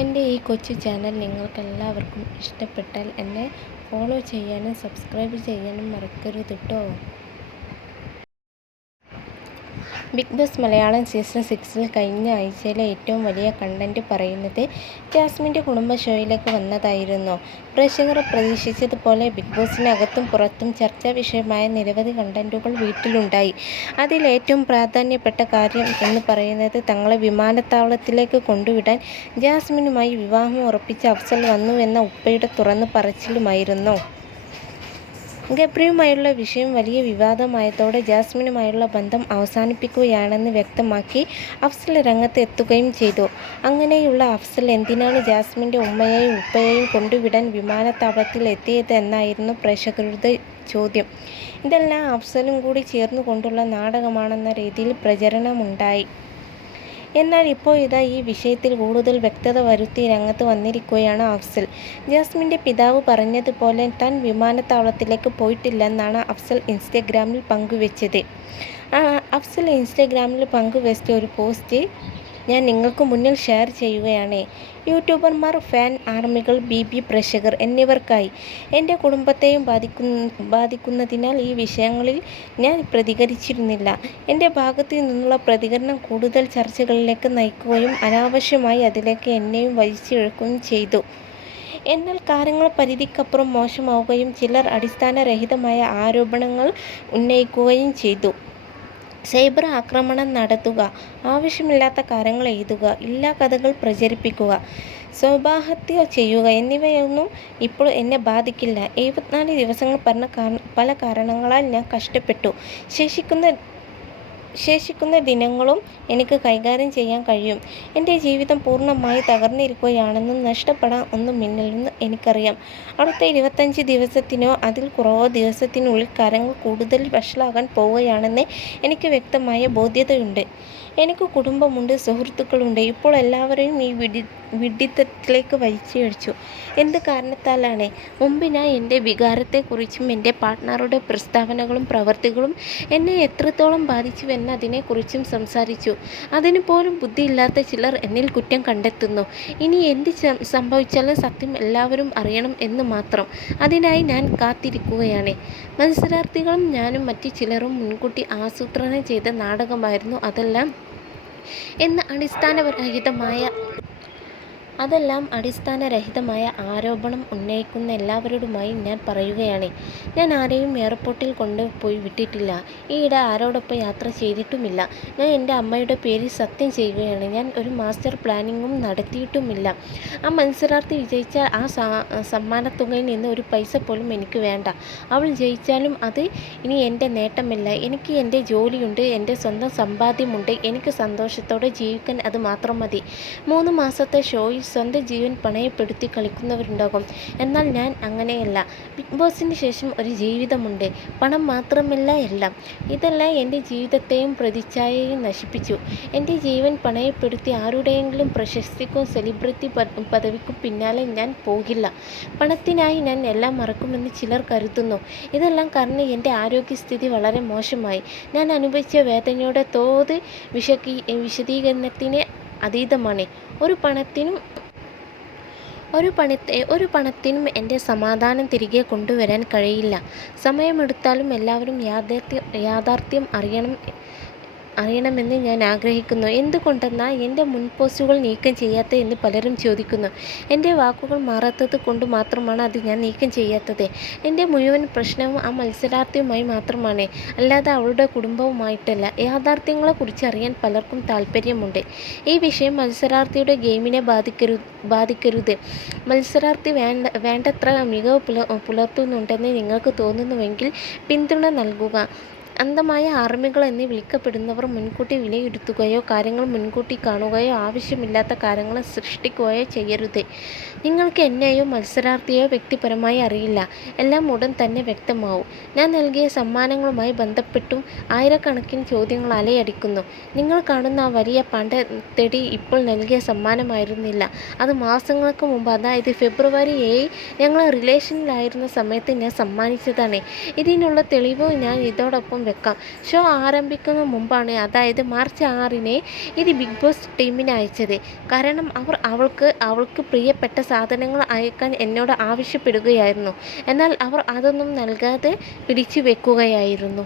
എൻ്റെ ഈ കൊച്ചു ചാനൽ നിങ്ങൾക്കെല്ലാവർക്കും ഇഷ്ടപ്പെട്ടാൽ എന്നെ ഫോളോ ചെയ്യാനും സബ്സ്ക്രൈബ് ചെയ്യാനും മറക്കരുത് കേട്ടോ. ബിഗ് ബോസ് മലയാളം സീസൺ 6 കഴിഞ്ഞ ആഴ്ചയിലെ ഏറ്റവും വലിയ കണ്ടന്റ് പറയുന്നത് ജാസ്മിൻ്റെ കുടുംബ ഷോയിലേക്ക് വന്നതായിരുന്നു. പ്രേക്ഷകർ പ്രതീക്ഷിച്ചതുപോലെ ബിഗ് ബോസിനകത്തും പുറത്തും ചർച്ചാ വിഷയമായ നിരവധി കണ്ടന്റുകൾ വീട്ടിലുണ്ടായി. അതിൽ ഏറ്റവും പ്രാധാന്യപ്പെട്ട കാര്യം എന്ന് പറയുന്നത് തങ്ങളെ വിമാനത്താവളത്തിലേക്ക് കൊണ്ടുവിടാൻ ജാസ്മിനുമായി വിവാഹം ഉറപ്പിച്ച അഫ്സൽ വന്നുവെന്ന ഉപ്പയുടെ തുറന്നു പറച്ചിലുമായിരുന്നു. ഗബ്രിയുമായുള്ള വിഷയം വലിയ വിവാദമായതോടെ ജാസ്മിനുമായുള്ള ബന്ധം അവസാനിപ്പിക്കുകയാണെന്ന് വ്യക്തമാക്കി അഫ്സൽ രംഗത്ത് എത്തുകയും ചെയ്തു. അങ്ങനെയുള്ള അഫ്സൽ എന്തിനാണ് ജാസ്മിൻ്റെ ഉമ്മയെയും ഉപ്പയെയും കൊണ്ടുവിടാൻ വിമാനത്താവളത്തിൽ എത്തിയത് എന്നായിരുന്നു പ്രേക്ഷകരുടെ ചോദ്യം. ഇതെല്ലാം അഫ്സലും കൂടി ചേർന്നുകൊണ്ടുള്ള നാടകമാണെന്ന രീതിയിൽ പ്രചരണമുണ്ടായി. എന്നാൽ ഇപ്പോൾ ഇതാ ഈ വിഷയത്തിൽ കൂടുതൽ വ്യക്തത വരുത്തി രംഗത്ത് വന്നിരിക്കുകയാണ് അഫ്സൽ. ജാസ്മിൻ്റെ പിതാവ് പറഞ്ഞതുപോലെ താൻ വിമാനത്താവളത്തിലേക്ക് പോയിട്ടില്ലെന്നാണ് അഫ്സൽ ഇൻസ്റ്റഗ്രാമിൽ പങ്കുവെച്ചത്. അഫ്സൽ ഇൻസ്റ്റഗ്രാമിൽ പങ്കുവെച്ച ഒരു പോസ്റ്റ് ഞാൻ നിങ്ങൾക്ക് മുന്നിൽ ഷെയർ ചെയ്യുകയാണ്. യൂട്യൂബർമാർ, ഫാൻ ആർമികൾ, ബി പ്രേക്ഷകർ എന്നിവർക്കായി. എൻ്റെ കുടുംബത്തെയും ബാധിക്കുന്നതിനാൽ ഈ വിഷയങ്ങളിൽ ഞാൻ പ്രതികരിച്ചിരുന്നില്ല. എൻ്റെ ഭാഗത്തു നിന്നുള്ള പ്രതികരണം കൂടുതൽ ചർച്ചകളിലേക്ക് നയിക്കുകയും അനാവശ്യമായി അതിലേക്ക് എന്നെയും വലിച്ചിഴക്കുകയും ചെയ്തു. എന്നാൽ കാര്യങ്ങൾ പരിധിക്കപ്പുറം മോശമാവുകയും ചിലർ അടിസ്ഥാനരഹിതമായ ആരോപണങ്ങൾ ഉന്നയിക്കുകയും ചെയ്തു. സൈബർ ആക്രമണം നടത്തുക, ആവശ്യമില്ലാത്ത കാര്യങ്ങൾ എഴുതുക, ഇല്ലാ കഥകൾ പ്രചരിപ്പിക്കുക, സ്വഭാവഹത്യ ചെയ്യുക എന്നിവയൊന്നും ഇപ്പോൾ എന്നെ ബാധിക്കില്ല. 74 ദിവസങ്ങൾ പറഞ്ഞ പല കാരണങ്ങളാൽ ഞാൻ കഷ്ടപ്പെട്ടു. ശേഷിക്കുന്ന ദിനങ്ങളും എനിക്ക് കൈകാര്യം ചെയ്യാൻ കഴിയും. എൻ്റെ ജീവിതം പൂർണ്ണമായി തകർന്നിരിക്കുകയാണെന്നും നഷ്ടപ്പെടാൻ ഒന്നുമില്ലെന്നും എനിക്കറിയാം. അടുത്ത 25 ദിവസത്തിനോ അതിൽ കുറവോ ദിവസത്തിനുള്ളിൽ കാര്യങ്ങൾ കൂടുതൽ വഷളാകാൻ പോവുകയാണെന്ന് എനിക്ക് വ്യക്തമായ ബോധ്യതയുണ്ട്. എനിക്ക് കുടുംബമുണ്ട്, സുഹൃത്തുക്കളുണ്ട്. ഇപ്പോൾ എല്ലാവരെയും ഈ വിഡ്ഢിത്തത്തിലേക്ക് വലിച്ചിഴച്ചു. എന്ത് കാരണത്താലാണ്? മുമ്പ് ഞാൻ എൻ്റെ വികാരത്തെക്കുറിച്ചും എൻ്റെ പാർട്ട്ണറുടെ പ്രസ്താവനകളും പ്രവൃത്തികളും എന്നെ എത്രത്തോളം ബാധിച്ചുവെന്നതിനെക്കുറിച്ചും സംസാരിച്ചു. അതിന് പോലും ബുദ്ധിയില്ലാത്ത ചിലർ എന്നിൽ കുറ്റം കണ്ടെത്തുന്നു. ഇനി എന്ത് സംഭവിച്ചാലും സത്യം എല്ലാവരും അറിയണം എന്ന് മാത്രം. അതിനായി ഞാൻ കാത്തിരിക്കുകയാണ്. മത്സരാർത്ഥികളും ഞാനും മറ്റു ചിലരും മുൻകൂട്ടി ആസൂത്രണം ചെയ്ത നാടകമായിരുന്നു അതെല്ലാം എന്ന് അടിസ്ഥാനരഹിതമായ ആരോപണം ഉന്നയിക്കുന്ന എല്ലാവരോടുമായി ഞാൻ പറയുകയാണ്. ഞാൻ ആരെയും എയർപോർട്ടിൽ കൊണ്ടുപോയി വിട്ടിട്ടില്ല. ഈയിടെ ആരോടൊപ്പം യാത്ര ചെയ്തിട്ടുമില്ല. ഞാൻ എൻ്റെ അമ്മയുടെ പേരിൽ സത്യം ചെയ്യുകയാണ്. ഞാൻ ഒരു മാസ്റ്റർ പ്ലാനിങ്ങും നടത്തിയിട്ടുമില്ല. ആ മത്സരാർത്ഥി വിജയിച്ച ആ സമ്മാനത്തുകയിൽ നിന്ന് ഒരു പൈസ പോലും എനിക്ക് വേണ്ട. അവൾ ജയിച്ചാലും അത് ഇനി എൻ്റെ നേട്ടമല്ല. എനിക്ക് എൻ്റെ ജോലിയുണ്ട്, എൻ്റെ സ്വന്തം സമ്പാദ്യമുണ്ട്. എനിക്ക് സന്തോഷത്തോടെ ജീവിക്കാൻ അത് മാത്രം മതി. 3 മാസത്തെ ഷോയിൽ സ്വന്തം ജീവൻ പണയപ്പെടുത്തി കളിക്കുന്നവരുണ്ടാകും. എന്നാൽ ഞാൻ അങ്ങനെയല്ല. ബിഗ് ബോസിന് ശേഷം ഒരു ജീവിതമുണ്ട്. പണം മാത്രമല്ല എല്ലാം. ഇതെല്ലാം എൻ്റെ ജീവിതത്തെയും പ്രതിച്ഛായയെയും നശിപ്പിച്ചു. എൻ്റെ ജീവൻ പണയപ്പെടുത്തി ആരുടെയെങ്കിലും പ്രശസ്തിക്കും സെലിബ്രിറ്റി പദവിക്കും പിന്നാലെ ഞാൻ പോകില്ല. പണത്തിനായി ഞാൻ എല്ലാം മറക്കുമെന്ന് ചിലർ കരുതുന്നു. ഇതെല്ലാം കാരണം എൻ്റെ ആരോഗ്യസ്ഥിതി വളരെ മോശമായി. ഞാൻ അനുഭവിച്ച വേദനയുടെ തോത് വിശദീകരണത്തിന് അതീതമാണ്. ഒരു പണത്തിനും എൻ്റെ സമാധാനം തിരികെ കൊണ്ടുവരാൻ കഴിയില്ല. സമയമെടുത്താലും എല്ലാവരും യാഥാർത്ഥ്യം അറിയണമെന്ന് ഞാൻ ആഗ്രഹിക്കുന്നു. എന്തുകൊണ്ടെന്നാൽ എൻ്റെ മുൻ പോസ്റ്റുകൾ നീക്കം ചെയ്യാത്തത് എന്ന് പലരും ചോദിക്കുന്നു. എൻ്റെ വാക്കുകൾ മാറാത്തത് കൊണ്ട് മാത്രമാണ് അത് ഞാൻ നീക്കം ചെയ്യാത്തത്. എൻ്റെ മുഴുവൻ പ്രശ്നവും ആ മത്സരാർത്ഥിയുമായി മാത്രമാണ്, അല്ലാതെ അവളുടെ കുടുംബവുമായിട്ടല്ല. യാഥാർത്ഥ്യങ്ങളെക്കുറിച്ച് അറിയാൻ പലർക്കും താല്പര്യമുണ്ട്. ഈ വിഷയം മത്സരാർത്ഥിയുടെ ഗെയിമിനെ ബാധിക്കരുത്. മത്സരാർത്ഥി വേണ്ടത്ര മികവ് പുലർത്തുന്നുണ്ടെന്ന് നിങ്ങൾക്ക് തോന്നുന്നുവെങ്കിൽ പിന്തുണ നൽകുക. അന്ധമായ ആർമികൾ എന്ന് വിളിക്കപ്പെടുന്നവർ മുൻകൂട്ടി വിലയിരുത്തുകയോ കാര്യങ്ങൾ മുൻകൂട്ടി കാണുകയോ ആവശ്യമില്ലാത്ത കാര്യങ്ങൾ സൃഷ്ടിക്കുകയോ ചെയ്യരുത്. നിങ്ങൾക്ക് എന്നെയോ മത്സരാർത്ഥിയെയോ വ്യക്തിപരമായി അറിയില്ല. എല്ലാം ഉടൻ തന്നെ വ്യക്തമാവും. ഞാൻ നൽകിയ സമ്മാനങ്ങളുമായി ബന്ധപ്പെട്ടും ആയിരക്കണക്കിന് ചോദ്യങ്ങൾ അലയടിക്കുന്നു. നിങ്ങൾ കാണുന്ന ആ വലിയ പണ്ടത്തെടി ഇപ്പോൾ നൽകിയ സമ്മാനമായിരുന്നില്ല. അത് മാസങ്ങൾക്ക് മുമ്പ്, അതായത് ഫെബ്രുവരി 7 ഞങ്ങൾ റിലേഷനിലായിരുന്ന സമയത്ത് ഞാൻ സമ്മാനിച്ചതാണ്. ഇതിനുള്ള തെളിവ് ഞാൻ ഇതോടൊപ്പം വെക്കാം. ഷോ ആരംഭിക്കുന്ന മുമ്പാണ്, അതായത് മാർച്ച് 6-ന് ഇത് ബിഗ് ബോസ് ടീമിന് അയച്ചത്. കാരണം അവൾക്ക് പ്രിയപ്പെട്ട സാധനങ്ങൾ അയക്കാൻ എന്നോട് ആവശ്യപ്പെടുകയായിരുന്നു. എന്നാൽ അവർ അതൊന്നും നൽകാതെ പിടിച്ചു വെക്കുകയായിരുന്നു.